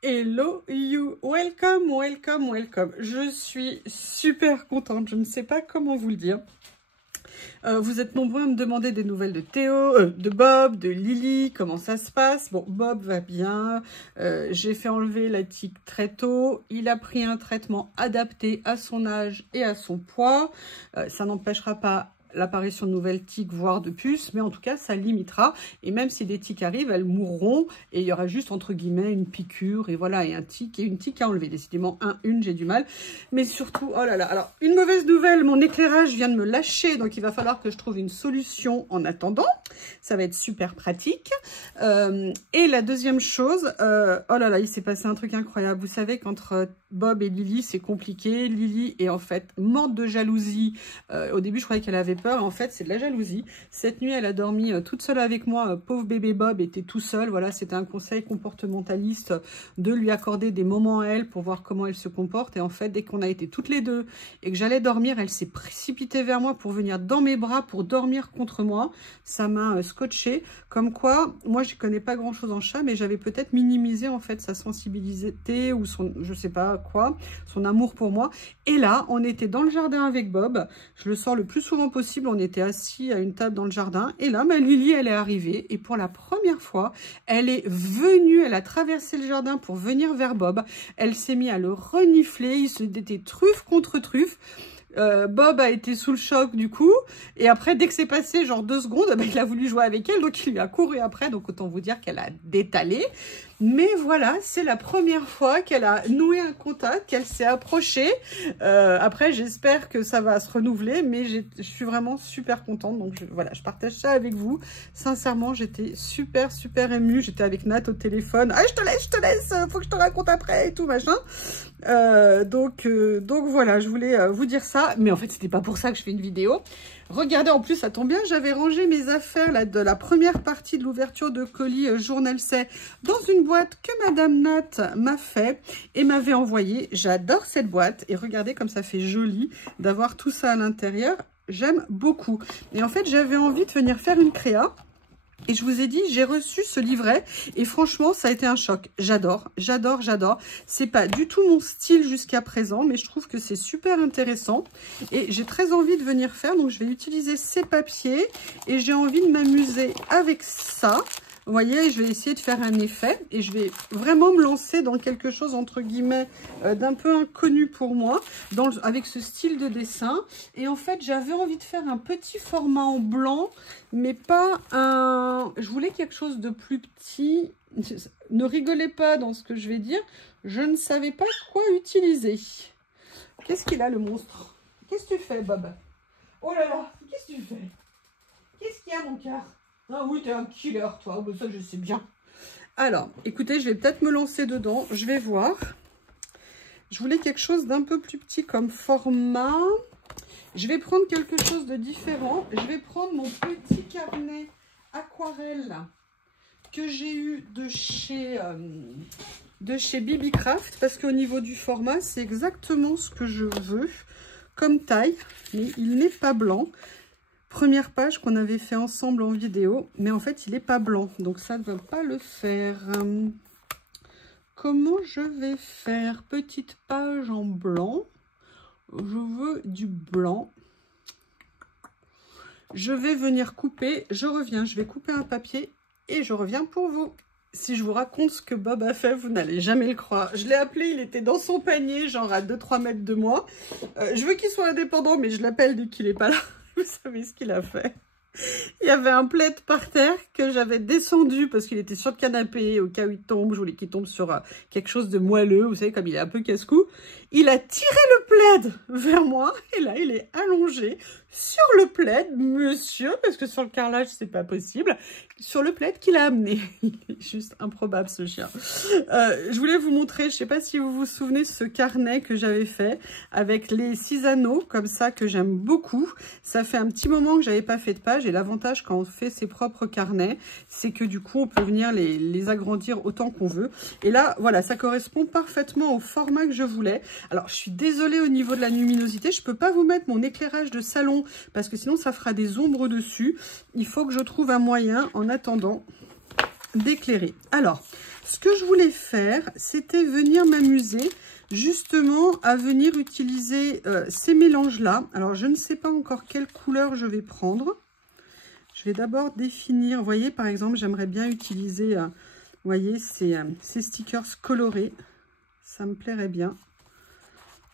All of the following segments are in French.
Hello you, welcome, welcome, welcome. Je suis super contente, je ne sais pas comment vous le dire. Vous êtes nombreux à me demander des nouvelles de Théo, de Bob, de Lily, comment ça se passe. Bon, Bob va bien, j'ai fait enlever la tique très tôt, il a pris un traitement adapté à son âge et à son poids. Ça n'empêchera pas l'apparition de nouvelles tiques, voire de puces, mais en tout cas, ça limitera. Et même si des tiques arrivent, elles mourront et il y aura juste, entre guillemets, une piqûre et voilà, et un tic et une tique à enlever. Décidément, une, j'ai du mal. Mais surtout, oh là là, alors, une mauvaise nouvelle, mon éclairage vient de me lâcher, donc il va falloir que je trouve une solution en attendant. Ça va être super pratique. Et la deuxième chose, oh là là, il s'est passé un truc incroyable. Vous savez qu'entre Bob et Lily, c'est compliqué. Lily est en fait morte de jalousie. Au début, je croyais qu'elle avait peur. En fait, c'est de la jalousie. Cette nuit, elle a dormi toute seule avec moi. Pauvre bébé Bob était tout seul. Voilà, c'était un conseil comportementaliste de lui accorder des moments à elle pour voir comment elle se comporte. Et en fait, dès qu'on a été toutes les deux et que j'allais dormir, elle s'est précipitée vers moi pour venir dans mes bras pour dormir contre moi. Ça m'a scotché. Comme quoi, moi, je connais pas grand-chose en chat, mais j'avais peut-être minimisé en fait sa sensibilité ou son, je sais pas quoi, son amour pour moi. Et là, on était dans le jardin avec Bob. Je le sors le plus souvent possible. On était assis à une table dans le jardin. Et là, ma Lily, elle est arrivée. Et pour la première fois, elle est venue. Elle a traversé le jardin pour venir vers Bob. Elle s'est mise à le renifler. Il se était truffe contre truffe. Bob a été sous le choc du coup. Et après, dès que c'est passé, genre 2 secondes, bah, il a voulu jouer avec elle. Donc, il lui a couru après. Donc, autant vous dire qu'elle a détalé. Mais voilà, c'est la première fois qu'elle a noué un contact, qu'elle s'est approchée. Après, j'espère que ça va se renouveler, mais je suis vraiment super contente. Donc voilà, je partage ça avec vous. Sincèrement, j'étais super, super émue. J'étais avec Nat au téléphone. Ah, je te laisse, faut que je te raconte après et tout, machin. Donc voilà, je voulais vous dire ça. Mais en fait, c'était pas pour ça que je fais une vidéo. Regardez, en plus, ça tombe bien, j'avais rangé mes affaires là, de la première partie de l'ouverture de colis Journal C'est dans une boîte que Madame Nat m'a fait et m'avait envoyé. J'adore cette boîte et regardez comme ça fait joli d'avoir tout ça à l'intérieur. J'aime beaucoup. Et en fait, j'avais envie de venir faire une créa. Et je vous ai dit, j'ai reçu ce livret et franchement, ça a été un choc. J'adore, j'adore, j'adore. C'est pas du tout mon style jusqu'à présent, mais je trouve que c'est super intéressant. Et j'ai très envie de venir faire, donc je vais utiliser ces papiers et j'ai envie de m'amuser avec ça. Vous voyez, je vais essayer de faire un effet et je vais vraiment me lancer dans quelque chose, entre guillemets, d'un peu inconnu pour moi, avec ce style de dessin. Et en fait, j'avais envie de faire un petit format en blanc, mais pas un... Je voulais quelque chose de plus petit. Ne rigolez pas dans ce que je vais dire. Je ne savais pas quoi utiliser. Qu'est-ce qu'il a, le monstre? Qu'est-ce que tu fais, Bob? Oh là là, qu'est-ce que tu fais? Qu'est-ce qu'il y a, mon cœur? Ah oui, t'es un killer, toi. Oh, ça, je sais bien. Alors, écoutez, je vais peut-être me lancer dedans. Je vais voir. Je voulais quelque chose d'un peu plus petit comme format. Je vais prendre quelque chose de différent. Je vais prendre mon petit carnet aquarelle que j'ai eu de chez Bibi Craft. Parce qu'au niveau du format, c'est exactement ce que je veux comme taille. Mais il n'est pas blanc. Première page qu'on avait fait ensemble en vidéo, mais en fait, il n'est pas blanc, donc ça ne va pas le faire. Comment je vais faire? Petite page en blanc. Je veux du blanc. Je vais venir couper, je reviens, je vais couper un papier et je reviens pour vous. Si je vous raconte ce que Bob a fait, vous n'allez jamais le croire. Je l'ai appelé, il était dans son panier, genre à 2-3 mètres de moi. Je veux qu'il soit indépendant, mais je l'appelle dès qu'il n'est pas là. Vous savez ce qu'il a fait? Il y avait un plaid par terre que j'avais descendu parce qu'il était sur le canapé. Au cas où il tombe, je voulais qu'il tombe sur quelque chose de moelleux. Vous savez, comme il est un peu casse-cou. Il a tiré le plaid vers moi. Et là, il est allongé sur le plaid, monsieur, parce que sur le carrelage, c'est pas possible. Sur le plaid qu'il a amené. Il est juste improbable, ce chien. Je voulais vous montrer, je sais pas si vous vous souvenez, ce carnet que j'avais fait avec les 6 anneaux, comme ça, que j'aime beaucoup. Ça fait un petit moment que j'avais pas fait de page. Et l'avantage quand on fait ses propres carnets, c'est que du coup, on peut venir les agrandir autant qu'on veut. Et là, voilà, ça correspond parfaitement au format que je voulais. Alors, je suis désolée au niveau de la luminosité. Je peux pas vous mettre mon éclairage de salon parce que sinon, ça fera des ombres dessus. Il faut que je trouve un moyen, en attendant, d'éclairer. Alors, ce que je voulais faire, c'était venir m'amuser justement à venir utiliser ces mélanges-là. Alors, je ne sais pas encore quelle couleur je vais prendre. Je vais d'abord définir, vous voyez, par exemple, j'aimerais bien utiliser, vous voyez, ces stickers colorés. Ça me plairait bien.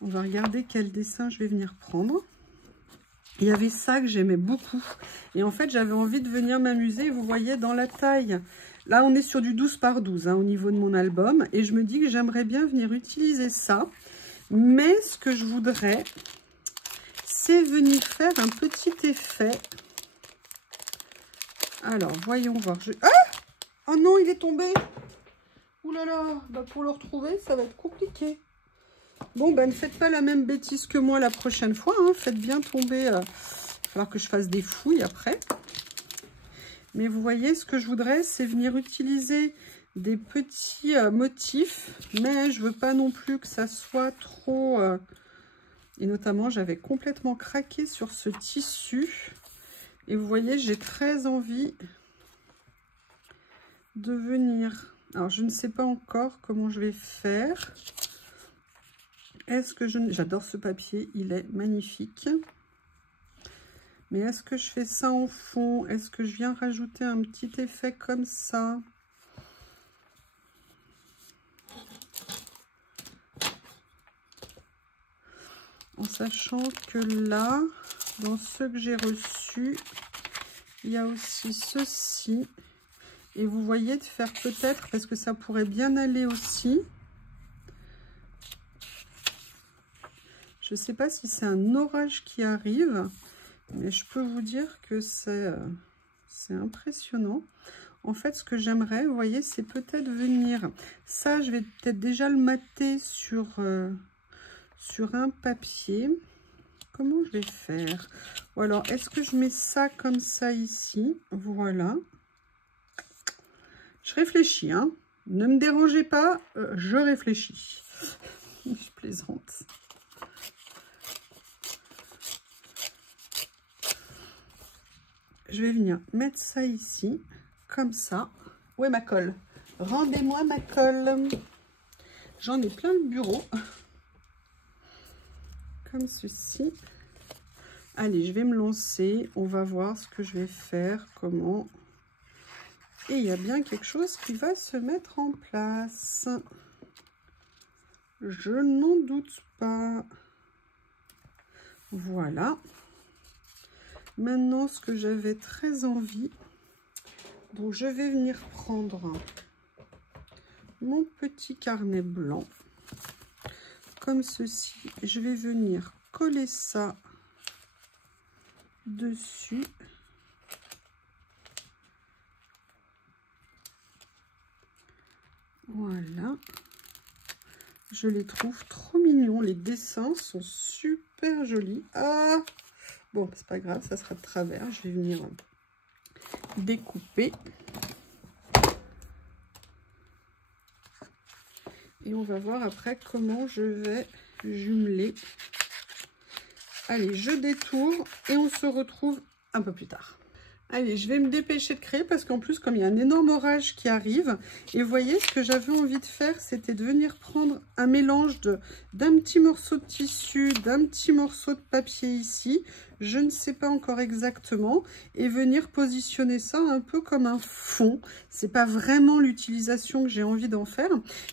On va regarder quel dessin je vais venir prendre. Il y avait ça que j'aimais beaucoup. Et en fait, j'avais envie de venir m'amuser. Vous voyez, dans la taille, là, on est sur du 12 par 12 hein, au niveau de mon album. Et je me dis que j'aimerais bien venir utiliser ça. Mais ce que je voudrais, c'est venir faire un petit effet. Alors, voyons voir. Ah! Oh non, il est tombé. Ouh là là, bah pour le retrouver, ça va être compliqué. Bon, ben ne faites pas la même bêtise que moi la prochaine fois. Hein. Faites bien tomber. Il va falloir que je fasse des fouilles après. Mais vous voyez, ce que je voudrais, c'est venir utiliser des petits motifs. Mais je veux pas non plus que ça soit trop... Et notamment, j'avais complètement craqué sur ce tissu. Et vous voyez, j'ai très envie de venir... Alors, je ne sais pas encore comment je vais faire. Est-ce que j'adore ce papier, il est magnifique. Mais est-ce que je fais ça en fond? Est-ce que je viens rajouter un petit effet comme ça? En sachant que là, dans ceux que j'ai reçus, il y a aussi ceci. Et vous voyez, de faire peut-être, parce que ça pourrait bien aller aussi. Je ne sais pas si c'est un orage qui arrive, mais je peux vous dire que c'est impressionnant. En fait, ce que j'aimerais, vous voyez, c'est peut-être venir... Ça, je vais peut-être déjà le mater sur un papier. Comment je vais faire? Ou alors, est-ce que je mets ça comme ça ici? Voilà. Je réfléchis, hein. Ne me dérangez pas, je réfléchis. Je plaisante. Je vais venir mettre ça ici, comme ça. Où est ma colle? Rendez-moi ma colle. J'en ai plein le bureau. Comme ceci. Allez, je vais me lancer. On va voir ce que je vais faire, comment. Et il y a bien quelque chose qui va se mettre en place. Je n'en doute pas. Voilà. Maintenant, ce que j'avais très envie, donc je vais venir prendre mon petit carnet blanc, comme ceci. Je vais venir coller ça dessus. Voilà. Je les trouve trop mignons. Les dessins sont super jolis. Ah! Bon, c'est pas grave, ça sera de travers. Je vais venir découper. Et on va voir après comment je vais jumeler. Allez, je détourne et on se retrouve un peu plus tard. Allez, je vais me dépêcher de créer parce qu'en plus, comme il y a un énorme orage qui arrive, et vous voyez, ce que j'avais envie de faire, c'était de venir prendre un mélange d'un petit morceau de tissu, d'un petit morceau de papier ici, je ne sais pas encore exactement, et venir positionner ça un peu comme un fond. C'est pas vraiment l'utilisation que j'ai envie d'en faire,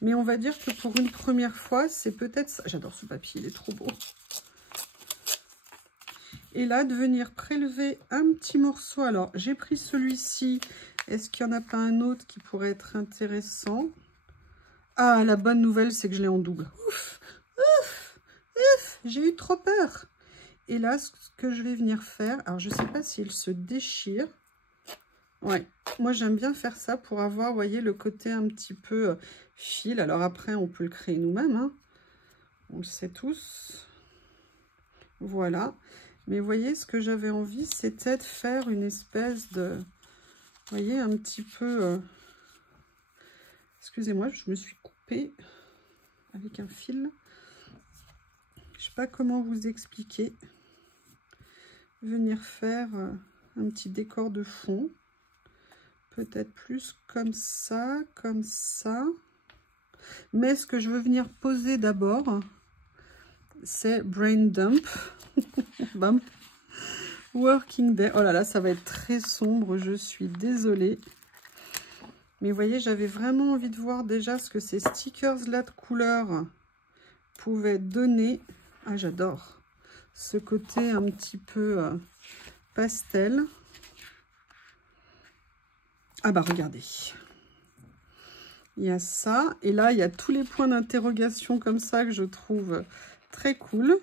mais on va dire que pour une première fois, c'est peut-être ça. J'adore ce papier, il est trop beau. Et là, de venir prélever un petit morceau. Alors, j'ai pris celui-ci. Est-ce qu'il n'y en a pas un autre qui pourrait être intéressant? Ah, la bonne nouvelle, c'est que je l'ai en double. Ouf, ouf, ouf, j'ai eu trop peur. Et là, ce que je vais venir faire, alors je ne sais pas s'il se déchire. Ouais, moi j'aime bien faire ça pour avoir, vous voyez, le côté un petit peu fil. Alors après, on peut le créer nous-mêmes, hein. On le sait tous. Voilà. Mais vous voyez, ce que j'avais envie, c'était de faire une espèce de... Vous voyez, un petit peu... Excusez-moi, je me suis coupée avec un fil. Je ne sais pas comment vous expliquer. Venir faire un petit décor de fond. peut-être plus comme ça, comme ça. Mais ce que je veux venir poser d'abord, c'est Brain Dump. Bam. Working Day. Oh là là, ça va être très sombre, je suis désolée. Mais vous voyez, j'avais vraiment envie de voir déjà ce que ces stickers-là de couleur pouvaient donner. Ah, j'adore ce côté un petit peu pastel. Ah bah regardez. Il y a ça. Et là, il y a tous les points d'interrogation comme ça que je trouve très cool.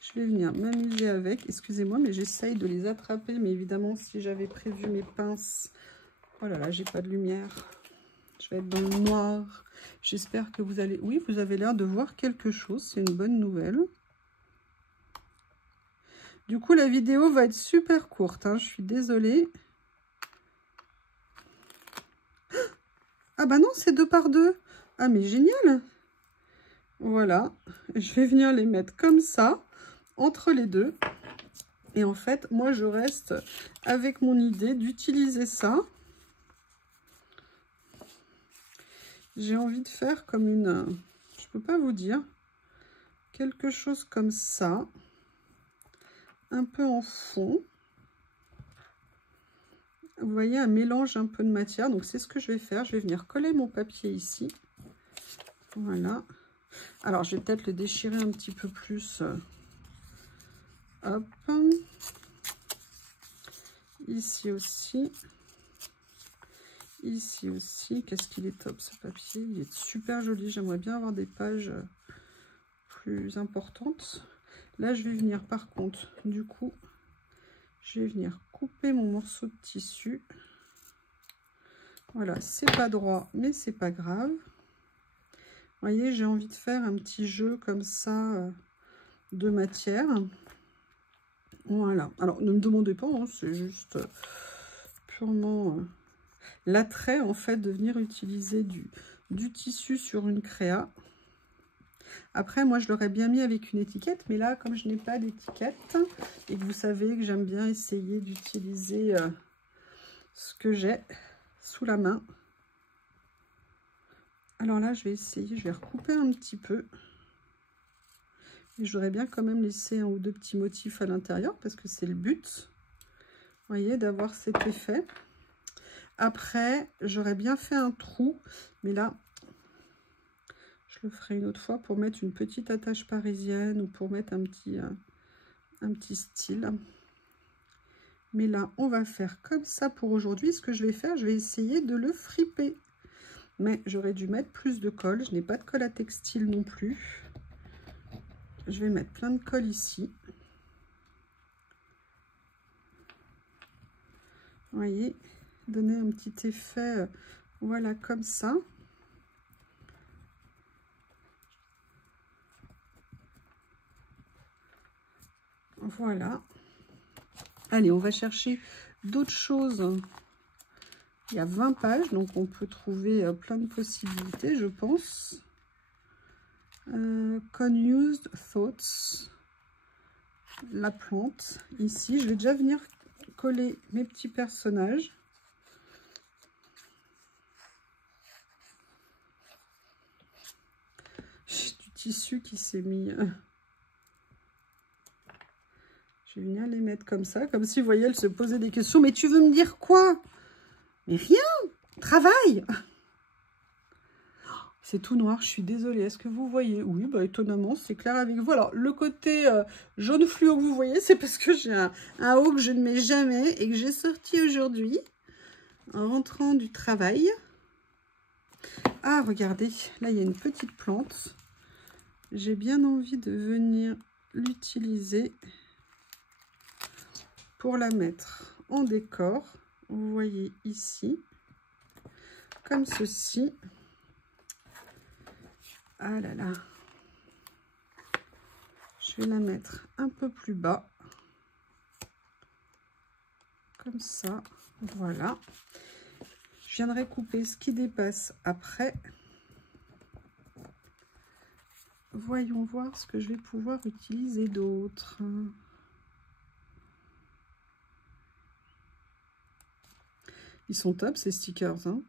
Je vais venir m'amuser avec. Excusez-moi, mais j'essaye de les attraper. Mais évidemment, si j'avais prévu mes pinces... Oh là là, j'ai pas de lumière. Je vais être dans le noir. J'espère que vous allez... Oui, vous avez l'air de voir quelque chose. C'est une bonne nouvelle. Du coup, la vidéo va être super courte. Hein. Je suis désolée. Ah bah non, c'est 2 par 2. Ah mais génial. Voilà. Je vais venir les mettre comme ça, entre les deux. Et en fait, moi, je reste avec mon idée d'utiliser ça. J'ai envie de faire comme une... Je peux pas vous dire. Quelque chose comme ça. Un peu en fond. Vous voyez, un mélange un peu de matière. Donc, c'est ce que je vais faire. Je vais venir coller mon papier ici. Voilà. Alors, je vais peut-être le déchirer un petit peu plus. Hop. Ici aussi. Ici aussi. Qu'est-ce qu'il est top, ce papier. Il est super joli. J'aimerais bien avoir des pages plus importantes. Là, je vais venir, par contre, du coup, je vais venir couper mon morceau de tissu. Voilà, c'est pas droit, mais c'est pas grave. Vous voyez, j'ai envie de faire un petit jeu comme ça de matière. Voilà. Alors, ne me demandez pas, hein, c'est juste purement l'attrait, en fait, de venir utiliser du tissu sur une créa. Après, moi, je l'aurais bien mis avec une étiquette, mais là, comme je n'ai pas d'étiquette, et que vous savez que j'aime bien essayer d'utiliser ce que j'ai sous la main. Alors là, je vais essayer, je vais recouper un petit peu. Et je voudrais bien quand même laisser 1 ou 2 petits motifs à l'intérieur, parce que c'est le but, vous voyez, d'avoir cet effet. Après, j'aurais bien fait un trou, mais là, je le ferai une autre fois pour mettre une petite attache parisienne ou pour mettre un petit style. Mais là, on va faire comme ça pour aujourd'hui. Ce que je vais faire, je vais essayer de le friper. Mais j'aurais dû mettre plus de colle. Je n'ai pas de colle à textile non plus. Je vais mettre plein de colle ici. Vous voyez, donner un petit effet, voilà, comme ça. Voilà. Allez, on va chercher d'autres choses. Il y a 20 pages, donc on peut trouver plein de possibilités, je pense. Unused Thoughts. La plante. Ici, je vais déjà venir coller mes petits personnages. J'ai du tissu qui s'est mis... Je vais venir les mettre comme ça, comme si, vous voyez, elle se posait des questions. Mais tu veux me dire quoi? Mais rien, travaille. C'est tout noir, je suis désolée. Est-ce que vous voyez? Oui, bah étonnamment, c'est clair avec vous. Alors, le côté jaune fluo que vous voyez, c'est parce que j'ai un haut que je ne mets jamais et que j'ai sorti aujourd'hui en rentrant du travail. Ah, regardez, là, il y a une petite plante. J'ai bien envie de venir l'utiliser pour la mettre en décor. Vous voyez ici, comme ceci. Ah là là. Je vais la mettre un peu plus bas. Comme ça. Voilà. Je viendrai couper ce qui dépasse après. Voyons voir ce que je vais pouvoir utiliser d'autre. Ils sont top ces stickers. Hein.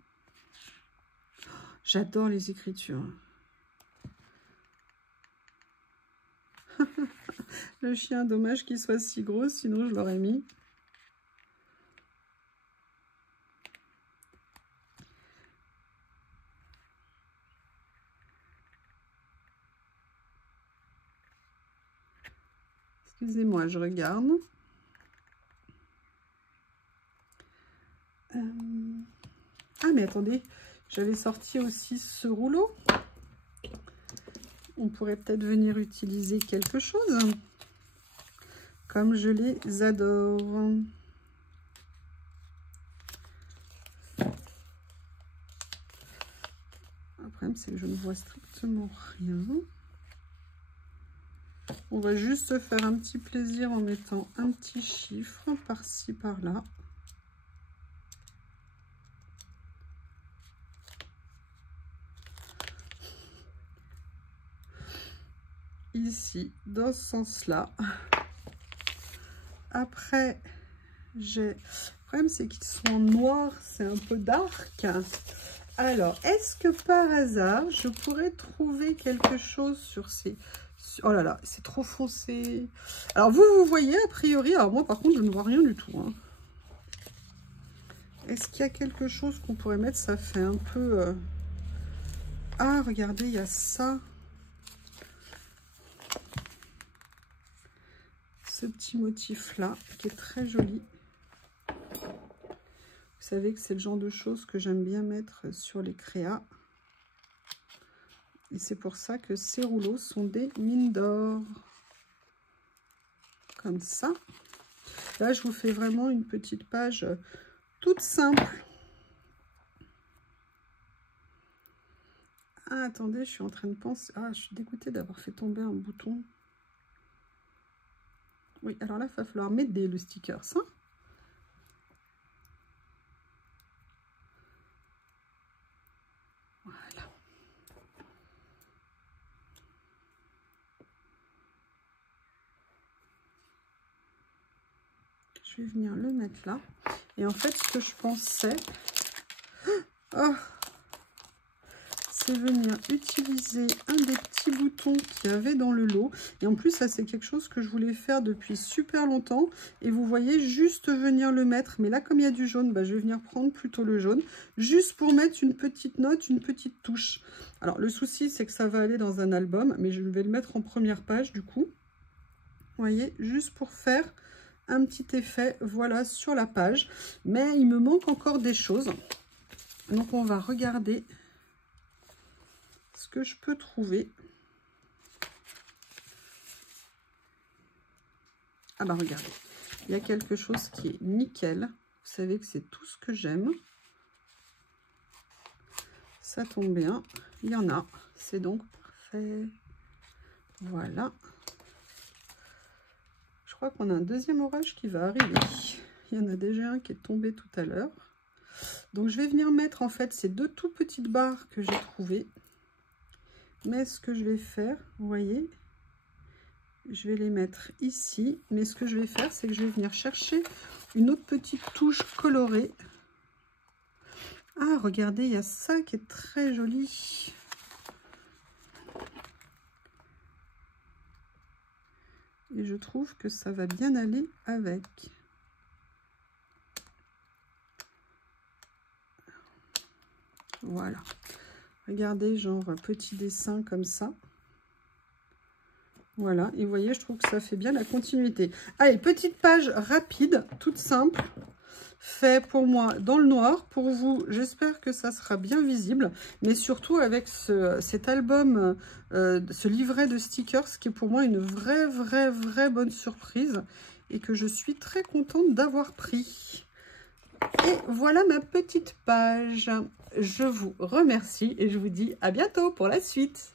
J'adore les écritures. Le chien, dommage qu'il soit si gros, sinon je l'aurais mis. Excusez-moi, je regarde. Ah, mais attendez, j'avais sorti aussi ce rouleau. On pourrait peut-être venir utiliser quelque chose. Comme je les adore. Le problème, c'est que je ne vois strictement rien. On va juste faire un petit plaisir en mettant un petit chiffre par-ci, par-là. Ici, dans ce sens-là. Après, j'ai... Le problème, c'est qu'ils sont en noir, c'est un peu dark. Alors, est-ce que par hasard, je pourrais trouver quelque chose sur ces... Oh là là, c'est trop foncé. Alors, vous voyez, a priori, alors moi, par contre, je ne vois rien du tout. Hein. Est-ce qu'il y a quelque chose qu'on pourrait mettre? Ça fait un peu... Ah, regardez, il y a ça. Ce petit motif-là, qui est très joli. Vous savez que c'est le genre de choses que j'aime bien mettre sur les créas. Et c'est pour ça que ces rouleaux sont des mines d'or. Comme ça. Là, je vous fais vraiment une petite page toute simple. Ah, attendez, je suis en train de penser... Ah, je suis dégoûtée d'avoir fait tomber un bouton. Oui, alors là, il va falloir m'aider le sticker, ça. Voilà. Je vais venir le mettre là. Et en fait, ce que je pensais, c'est venir utiliser un des petits boutons qu'il y avait dans le lot. Et en plus, ça, c'est quelque chose que je voulais faire depuis super longtemps. Et vous voyez, juste venir le mettre. Mais là, comme il y a du jaune, bah, je vais venir prendre plutôt le jaune. Juste pour mettre une petite note, une petite touche. Alors, le souci, c'est que ça va aller dans un album. Mais je vais le mettre en première page, du coup. Vous voyez, juste pour faire... un petit effet, voilà, sur la page. Mais il me manque encore des choses. Donc, on va regarder ce que je peux trouver. Ah bah, regardez. Il y a quelque chose qui est nickel. Vous savez que c'est tout ce que j'aime. Ça tombe bien. Il y en a. C'est donc parfait. Voilà. Je crois qu'on a un deuxième orage qui va arriver. Il y en a déjà un qui est tombé tout à l'heure. Donc, je vais venir mettre, en fait, ces deux tout petites barres que j'ai trouvées. Mais ce que je vais faire, vous voyez, je vais les mettre ici. Mais ce que je vais faire, c'est que je vais venir chercher une autre petite touche colorée. Ah, regardez, il y a ça qui est très joli. Et je trouve que ça va bien aller avec. Voilà. Regardez, genre petit dessin comme ça. Voilà. Et vous voyez, je trouve que ça fait bien la continuité. Allez, petite page rapide, toute simple. Fait pour moi dans le noir. Pour vous, j'espère que ça sera bien visible. Mais surtout avec cet album, ce livret de stickers, qui est pour moi une vraie bonne surprise. Et que je suis très contente d'avoir pris. Et voilà ma petite page. Je vous remercie et je vous dis à bientôt pour la suite.